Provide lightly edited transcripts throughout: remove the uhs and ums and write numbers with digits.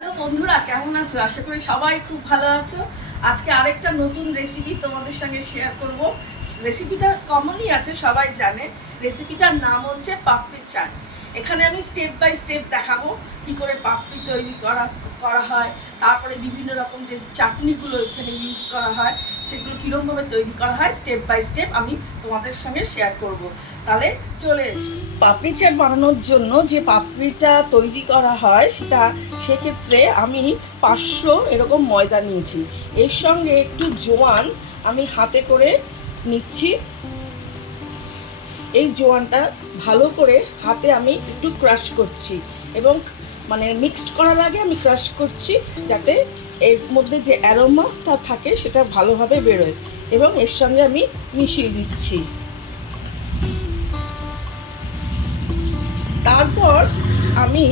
Hello বন্ধুরা, কেমন আছো? আশা করি সবাই খুব ভালো আছো। আজকে আরেকটা নতুন রেসিপি তোমাদের সঙ্গে শেয়ার করব। রেসিপিটা কমনই আছে, সবাই জানে। রেসিপিটার নাম হচ্ছে পাপড়ি চাট। এখানে আমি স্টেপ বাই স্টেপ দেখাবো কী করে পাপড়ি তৈরি করা হয়, তারপরে বিভিন্ন রকম যে চাটনিগুলো এখানে ইউজ করা হয় সেগুলো কীরকমভাবে তৈরি করা হয় স্টেপ বাই স্টেপ আমি তোমাদের সঙ্গে শেয়ার করব। তাহলে চলে এসো। পাপড়ি চাট বানানোর জন্য যে পাপড়িটা তৈরি করা হয় সেক্ষেত্রে আমি 500 এরকম ময়দা নিয়েছি। এর সঙ্গে একটু জোয়ান আমি হাতে করে নিচ্ছি। এই জোয়ানটা ভালো করে হাতে আমি একটু ক্রাশ করছি এবং মিক্সড করার আগে আমি ক্রাশ করছি যাতে এর মধ্যে যে অ্যারোমাটা থাকে সেটা ভালোভাবে বেরোয়, এবং এর সঙ্গে আমি মিশিয়ে দিচ্ছি। তারপর আমি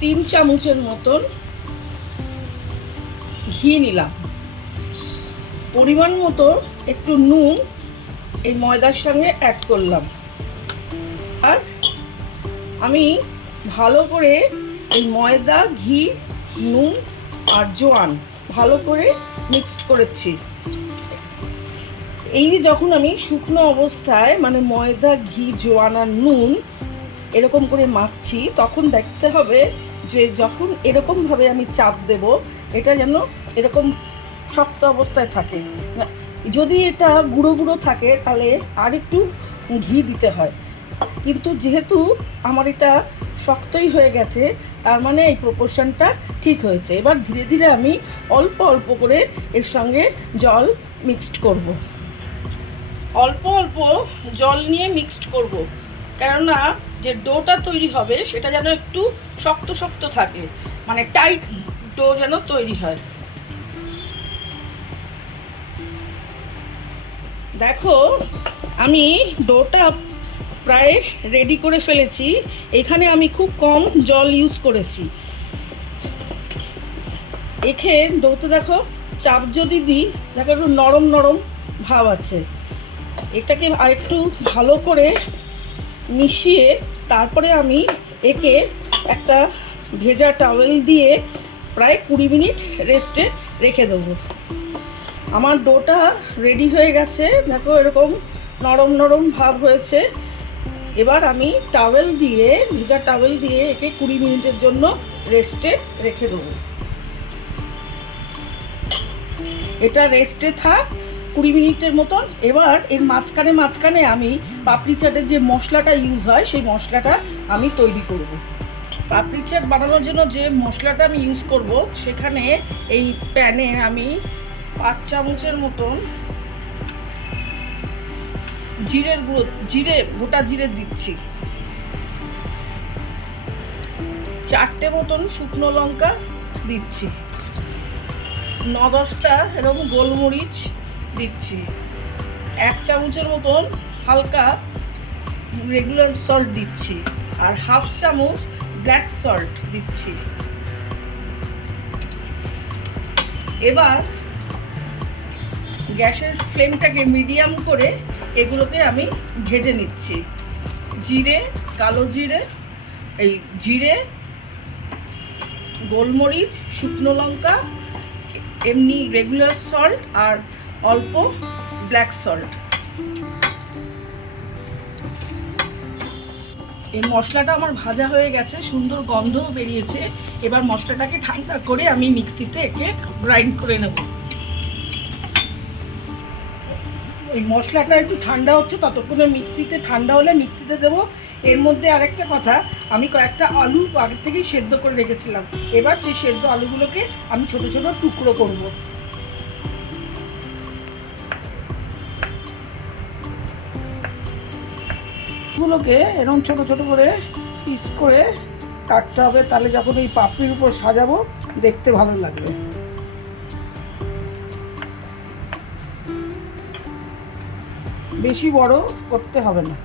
3 চামচের মতন ঘি নিলাম। পরিমাণ মতো একটু নুন এই ময়দার সঙ্গে অ্যাড করলাম। আর আমি ভালো করে এই ময়দা, ঘি, নুন আর জোয়ান ভালো করে মিক্সড করেছি। এই যে যখন আমি শুকনো অবস্থায় ময়দা, ঘি, জোয়ান আর নুন এরকম করে মাখছি, তখন দেখতে হবে যে যখন এরকমভাবে আমি চাপ দেব এটা যেন এরকম শক্ত অবস্থায় থাকে। যদি এটা গুঁড়ো গুঁড়ো থাকে তাহলে আর একটু ঘি দিতে হয়, কিন্তু যেহেতু আমার এটা শক্তই হয়ে গেছে তার মানে এই প্রপোর্শনটা ঠিক হয়েছে। এবার ধীরে ধীরে আমি অল্প অল্প করে এর সঙ্গে জল মিক্সড করব। অল্প অল্প জল নিয়ে মিক্সড করব, কেননা যে ডোটা তৈরি হবে সেটা যেন একটু শক্ত শক্ত থাকে, টাইট ডো যেন তৈরি হয়। দেখো, আমি ডোটা প্রায় রেডি করে ফেলেছি। এখানে আমি খুব কম জল ইউজ করেছি। ডোতে দেখো চাপ যদি দিই, দেখো একটু নরম নরম ভাব আছে। এটাকে আরেকটু ভালো করে মিশিয়ে তারপরে আমি একে একটা ভেজা টাওয়েল দিয়ে প্রায় 20 মিনিট রেস্টে রেখে দেবো। আমার ডোটা রেডি হয়ে গেছে, দেখো এরকম নরম নরম ভাব হয়েছে। এবার আমি ভেজা টাওয়েল দিয়ে একে 20 মিনিটের জন্য রেস্টে রেখে দেবো। এটা রেস্টে থাক 20 মিনিটের মতন। এবার এর মাঝখানে আমি পাপড়ি চাটের যে মশলাটা ইউজ হয় সেই মশলাটা আমি তৈরি করব। পাপড়ি চাট বানানোর জন্য যে মশলাটা আমি ইউজ করব, সেখানে এই প্যানে আমি 5 চামচের মতন গোটা জিরে দিচ্ছি। 4টে মতন শুকনো লঙ্কা দিচ্ছি। 9-10টা এরকম গোলমরিচ দিচ্ছি। 1 চামচের মতন হালকা রেগুলার সল্ট দিচ্ছি, আর 1/2 চামচ ব্ল্যাক সল্ট দিচ্ছি। এবার গ্যাসের ফ্লেমটাকে মিডিয়াম করে এগুলোকে আমি ভেজে নিচ্ছি। কালো জিরে, গোলমরিচ, শুকনো লঙ্কা, এমনি রেগুলার সল্ট আর অল্প ব্ল্যাক সল্ট। এই মশলাটা আমার ভাজা হয়ে গেছে, সুন্দর গন্ধও বেরিয়েছে। এবার মশলাটাকে ঠান্ডা করে আমি মিক্সিতে একে গ্রাইন্ড করে নেব। এই মশলাটা একটু ঠান্ডা হচ্ছে, ততক্ষণে ঠান্ডা হলে মিক্সিতে দেবো। এর মধ্যে আরেকটা কথা, আমি কয়েকটা আলু আগের থেকেই সেদ্ধ করে রেখেছিলাম। এবার সেই সেদ্ধ আলুগুলোকে আমি ছোট ছোট টুকরো করব। গুলোকে এরকম ছোট ছোট করে পিস করে কাটতে হবে, তাহলে যখন এই পাপড়ির উপর সাজাবো দেখতে ভালো লাগবে। বেশি বড় করতে হবে না।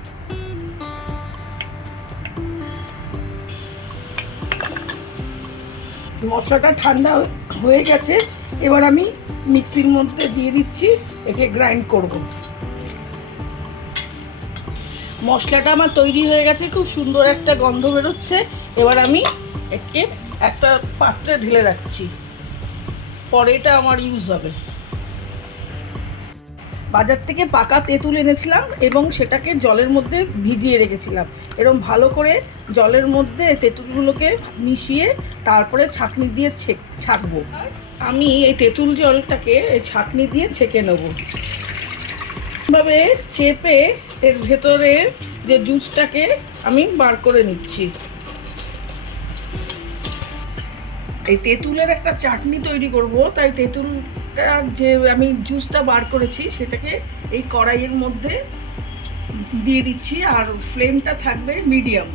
মশলাটা ঠান্ডা হয়ে গেছে, এবার আমি মিক্সির মধ্যে দিয়ে দিচ্ছি, একে গ্রাইন্ড করব। মশলাটা আমার তৈরি হয়ে গেছে, খুব সুন্দর একটা গন্ধ বেরোচ্ছে। এবার আমি একে একটা পাত্রে ঢেলে রাখছি, পরে এটা আমার ইউজ হবে। বাজার থেকে পাকা তেঁতুল এনেছিলাম এবং সেটাকে জলের মধ্যে ভিজিয়ে রেখেছিলাম। এরকম ভালো করে জলের মধ্যে তেঁতুলগুলোকে মিশিয়ে তারপরে ছাঁকনি দিয়ে ছাঁকবো। আমি এই তেঁতুল জলটাকে এই ছাঁকনি দিয়ে ছেঁকে নেব। এভাবে চেপে এর ভেতরে যে জুসটাকে আমি বার করে নিচ্ছি। এই তেঁতুলের একটা চাটনি তৈরি করব, তাই তেঁতুলটা যে আমি জুসটা বার করেছি সেটাকে এই কড়াইয়ের মধ্যে দিয়ে দিচ্ছি, আর ফ্লেমটা থাকবে মিডিয়াম।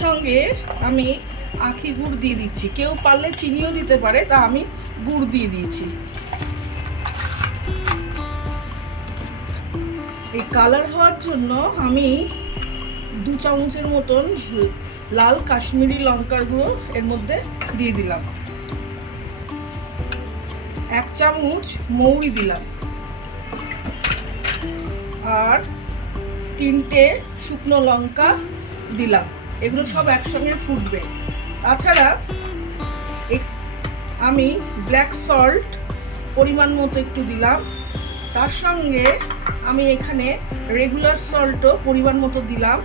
সঙ্গে আমি আখি গুড় দিয়ে দিচ্ছি, কেউ পারলে চিনিও দিতে পারে, তা আমি গুড় দিয়ে দিয়েছি। এই কালার হওয়ার জন্য আমি 2 চামচের মতন লাল কাশ্মীরি লঙ্কার গুঁড়ো এর মধ্যে দিয়ে দিলাম, 1 চামচ মৌরি দিলাম, আর 3টে শুকনো লঙ্কা দিলাম। এগুলো সব একসঙ্গে ফুটবে। তাছাড়া আমি ব্ল্যাক সল্ট পরিমাণ মতো একটু দিলাম, তার সঙ্গে আমি এখানে রেগুলার সল্টও পরিমাণ মতো দিলাম।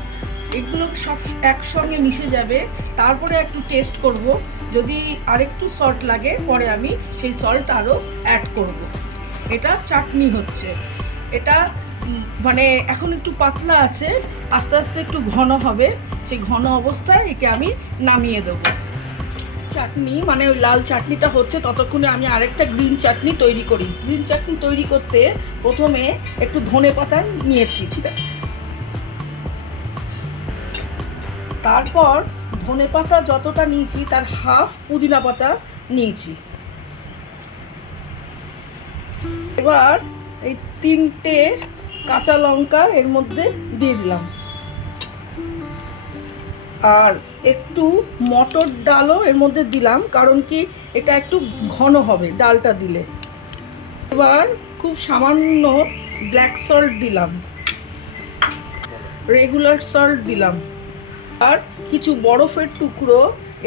এগুলো সব একসঙ্গে মিশে যাবে, তারপরে একটু টেস্ট করব, যদি আরেকটু সল্ট লাগে পরে আমি সেই সল্ট আরও অ্যাড করব। এটা চাটনি হচ্ছে। এটা মানে এখন একটু পাতলা আছে, আস্তে আস্তে একটু ঘন হবে, সেই ঘন অবস্থায় একে আমি নামিয়ে দেবো। চাটনি মানে ওই লাল চাটনিটা হচ্ছে, ততক্ষণে আমি আরেকটা গ্রিন চাটনি তৈরি করি। গ্রিন চাটনি তৈরি করতে প্রথমে একটু ধনেপাতা নিয়েছি, ঠিক আছে, তারপর ধনেপাতা যতটা নিয়েছি তার হাফ পুদিনা পাতা নিয়েছি। এবার এই 3টে কাঁচা লঙ্কা এর মধ্যে দিয়ে দিলাম, আর একটু মটর ডালও এর মধ্যে দিলাম, কারণ কি এটা একটু ঘন হবে ডালটা দিলে। এবার খুব সামান্য ব্ল্যাক সল্ট দিলাম, রেগুলার সল্ট দিলাম, আর কিছু বরফের টুকরো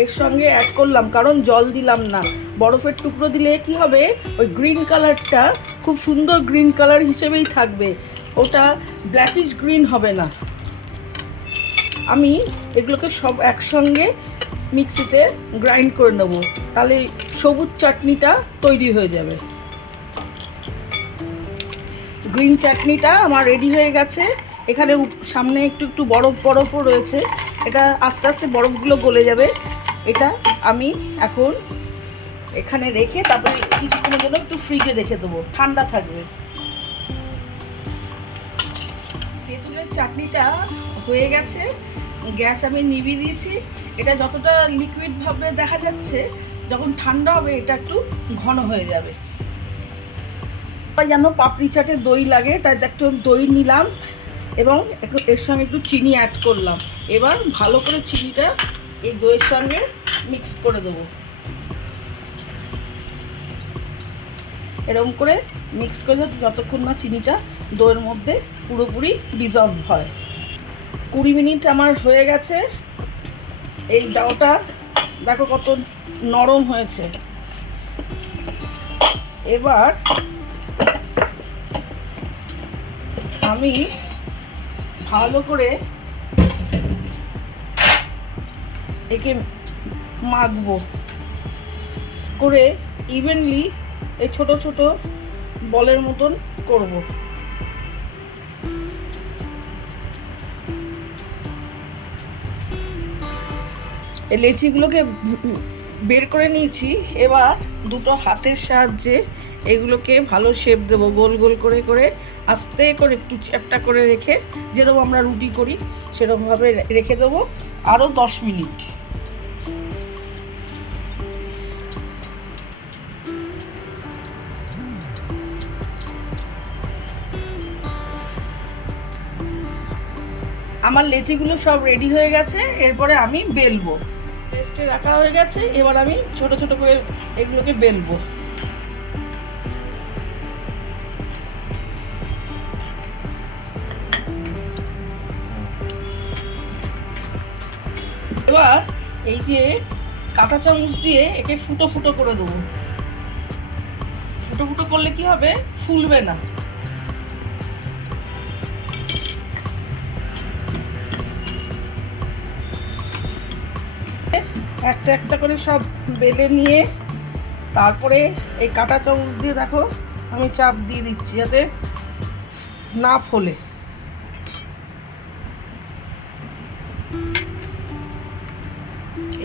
এর সঙ্গে অ্যাড করলাম, কারণ জল দিলাম না। বরফের টুকরো দিলে কি হবে, ওই গ্রিন কালারটা খুব সুন্দর গ্রিন কালার হিসেবেই থাকবে, ওটা ব্ল্যাকিশ গ্রিন হবে না। আমি এগুলোকে সব একসঙ্গে মিক্সিতে গ্রাইন্ড করে নেব, তাহলে সবুজ চাটনিটা তৈরি হয়ে যাবে। গ্রিন চাটনিটা আমার রেডি হয়ে গেছে। এখানে সামনে একটু একটু বরফও রয়েছে, এটা আস্তে আস্তে বরফগুলো গলে যাবে। এটা আমি এখন এখানে রেখে তারপরে কিছুক্ষণের জন্য একটু ফ্রিজে রেখে দেবো, ঠান্ডা থাকবে। তেঁতুলের চাটনিটা হয়ে গেছে, গ্যাস আমি নিভিয়ে দিয়েছি। এটা যতটা লিকুইডভাবে দেখা যাচ্ছে, যখন ঠান্ডা হবে এটা একটু ঘন হয়ে যাবে। যেন পাপড়ি চাটে দই লাগে, তাই একটু দই নিলাম এবং এর সঙ্গে একটু চিনি অ্যাড করলাম। এবার ভালো করে চিনিটা এই দইয়ের সঙ্গে মিক্স করে দেবো। এরকম করে মিক্স করে যতক্ষণ না চিনিটা দইয়ের মধ্যে পুরোপুরি ডিজলভ হয়। 20 মিনিট আমার হয়ে গেছে। এই ডাউটা দেখো কত নরম হয়েছে। এবার আমি ভালো করে একে মাখবো করে ইভেনলি এই ছোট ছোট বলের মতন করব। এই লেচিগুলোকে বের করে নিয়েছি। এবার দুটো হাতের সাহায্যে এগুলোকে ভালো শেপ দেবো, গোল গোল করে করে আস্তে করে একটু চ্যাপটা করে রেখে, যেরকম আমরা রুটি করি সেরকমভাবে রেখে দেবো আরও 10 মিনিট। আমার লেচিগুলো সব রেডি হয়ে গেছে, এরপরে আমি বেলবো। রেস্টে রাখা হয়ে গেছে, এবার আমি ছোট ছোট করে এগুলোকে বেলবো। এবার এই যে কাঁটা চামচ দিয়ে একে ফুটো ফুটো করে দেবো। ফুটো ফুটো করলে কি হবে, ফুলবে না। একটা একটা করে সব বেলে নিয়ে তারপরে এই কাঁটা চামচ দিয়ে দেখো আমি চাপ দিয়ে দিচ্ছি যাতে না ফোলে।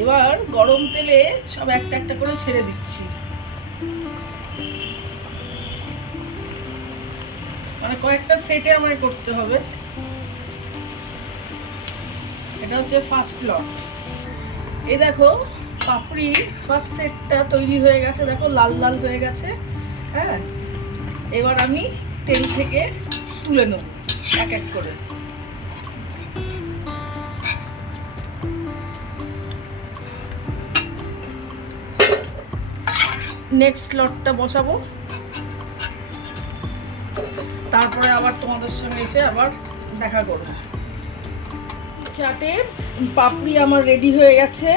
এবার গরম তেলে সব একটা একটা করে ছেড়ে দিচ্ছি। মানে কয়েকটা সেটে আমায় করতে হবে। এটা হচ্ছে ফার্স্ট লট। এই দেখো পাপড়ি ফার্স্ট সেটটা তৈরি হয়ে গেছে, দেখো লাল লাল হয়ে গেছে। হ্যাঁ, এবার আমি তেল থেকে তুলে নেব এক এক করে। নেক্সট লটটা বসাবো, তারপরে আবার তোমাদের সঙ্গে এসে আবার দেখা করবো। চাটে পাপড়ি আমার রেডি হয়ে গেছে।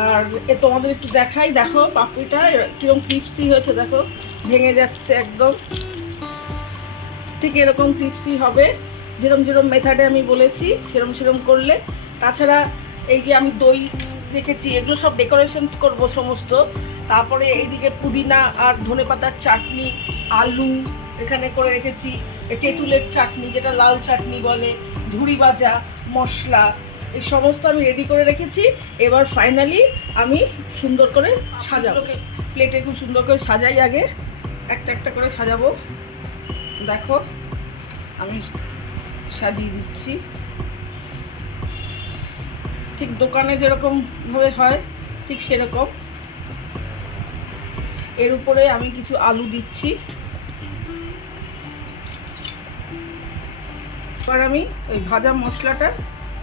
আর তোমাদের একটু দেখাই, দেখো পাপড়িটা কিরকম ক্রিপসি হয়েছে, দেখো ভেঙে যাচ্ছে একদম। ঠিক এরকম ক্রিপসি হবে, যেরকম যেরকম মেথডে আমি বলেছি সেরম সেরম করলে। তাছাড়া এই যে আমি দই রেখেছি, এগুলো সব ডেকোরেশনস করব সমস্ত। তারপরে এইদিকে পুদিনা আর ধনেপাতার চাটনি, আলু এখানে করে রেখেছি, তেঁতুলের চাটনি যেটা লাল চাটনি বলে, ঝুড়ি ভাজা, মশলা, এই সমস্ত আমি রেডি করে রেখেছি। এবার ফাইনালি আমি সুন্দর করে সাজাবো, প্লেটে খুব সুন্দর করে সাজাই। আগে একটা একটা করে সাজাবো, দেখো আমি সাজিয়ে দিচ্ছি ঠিক দোকানে যেরকম ভাবে হয় ঠিক সেরকম। এর উপরে আমি কিছু আলু দিচ্ছি। এবার আমি ওই ভাজা মশলাটা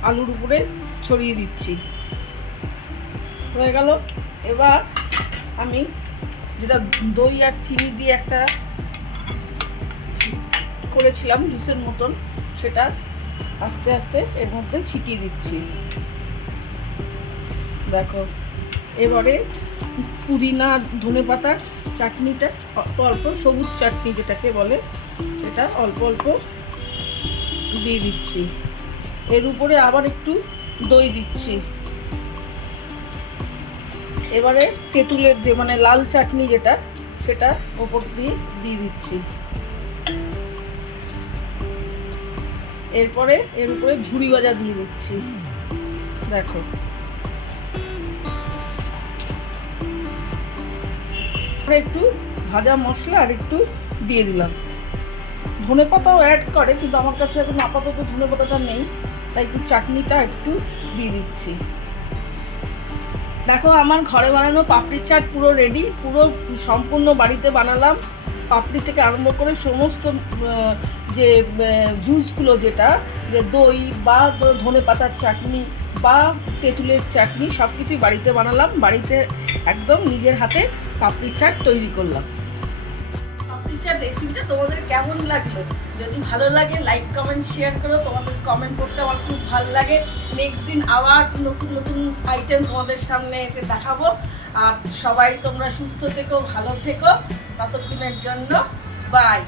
আলুর উপরে ছড়িয়ে দিচ্ছি। হয়ে গেল। এবার আমি যেটা দই আর চিনি দিয়ে একটা করেছিলাম জুসের মতন, সেটা আস্তে আস্তে এর মধ্যে ছিটিয়ে দিচ্ছি, দেখো। এবারে পুদিনা ধনেপাতার চাটনিটা অল্প অল্প, সবুজ চাটনি যেটাকে বলে, সেটা অল্প অল্প দিয়ে দিচ্ছি। এর উপরে আবার একটু দই দিচ্ছি। এবারে তেঁতুলের যে মানে লাল চাটনি যেটা, সেটা ওপর দিয়ে দিচ্ছি। এরপরে এর উপরে ঝুড়ি ভাজা দিয়ে দিচ্ছি, দেখো। একটু ভাজা মশলা আর একটু দিয়ে দিলাম। ধনেপাতাও অ্যাড করে, কিন্তু আমার কাছে এখন আপাতত ধনেপাতাটা নেই, তাই একটু চাটনিটা একটু দিয়ে দিচ্ছি। দেখো আমার ঘরে বানানো পাপড়ির চাট পুরো রেডি, পুরো সম্পূর্ণ বাড়িতে বানালাম। পাপড়ি থেকে আরম্ভ করে সমস্ত যে জুসগুলো, যেটা যে দই বা ধনেপাতার চাটনি বা তেঁতুলের চাটনি, সব কিছুই বাড়িতে বানালাম। বাড়িতে একদম নিজের হাতে পাপড়ির চাট তৈরি করলাম। পাপড়ির চাট রেসিপিটা তোমাদের কেমন লাগলো? যদি ভালো লাগে লাইক কমেন্ট শেয়ার করো, তোমাদের কমেন্ট করতে আমার খুব ভালো লাগে। নেক্সট দিন আবার নতুন নতুন আইটেম তোমাদের সামনে এসে দেখাবো। আর সবাই তোমরা সুস্থ থেকো, ভালো থেকো, ততক্ষণের জন্য বাই।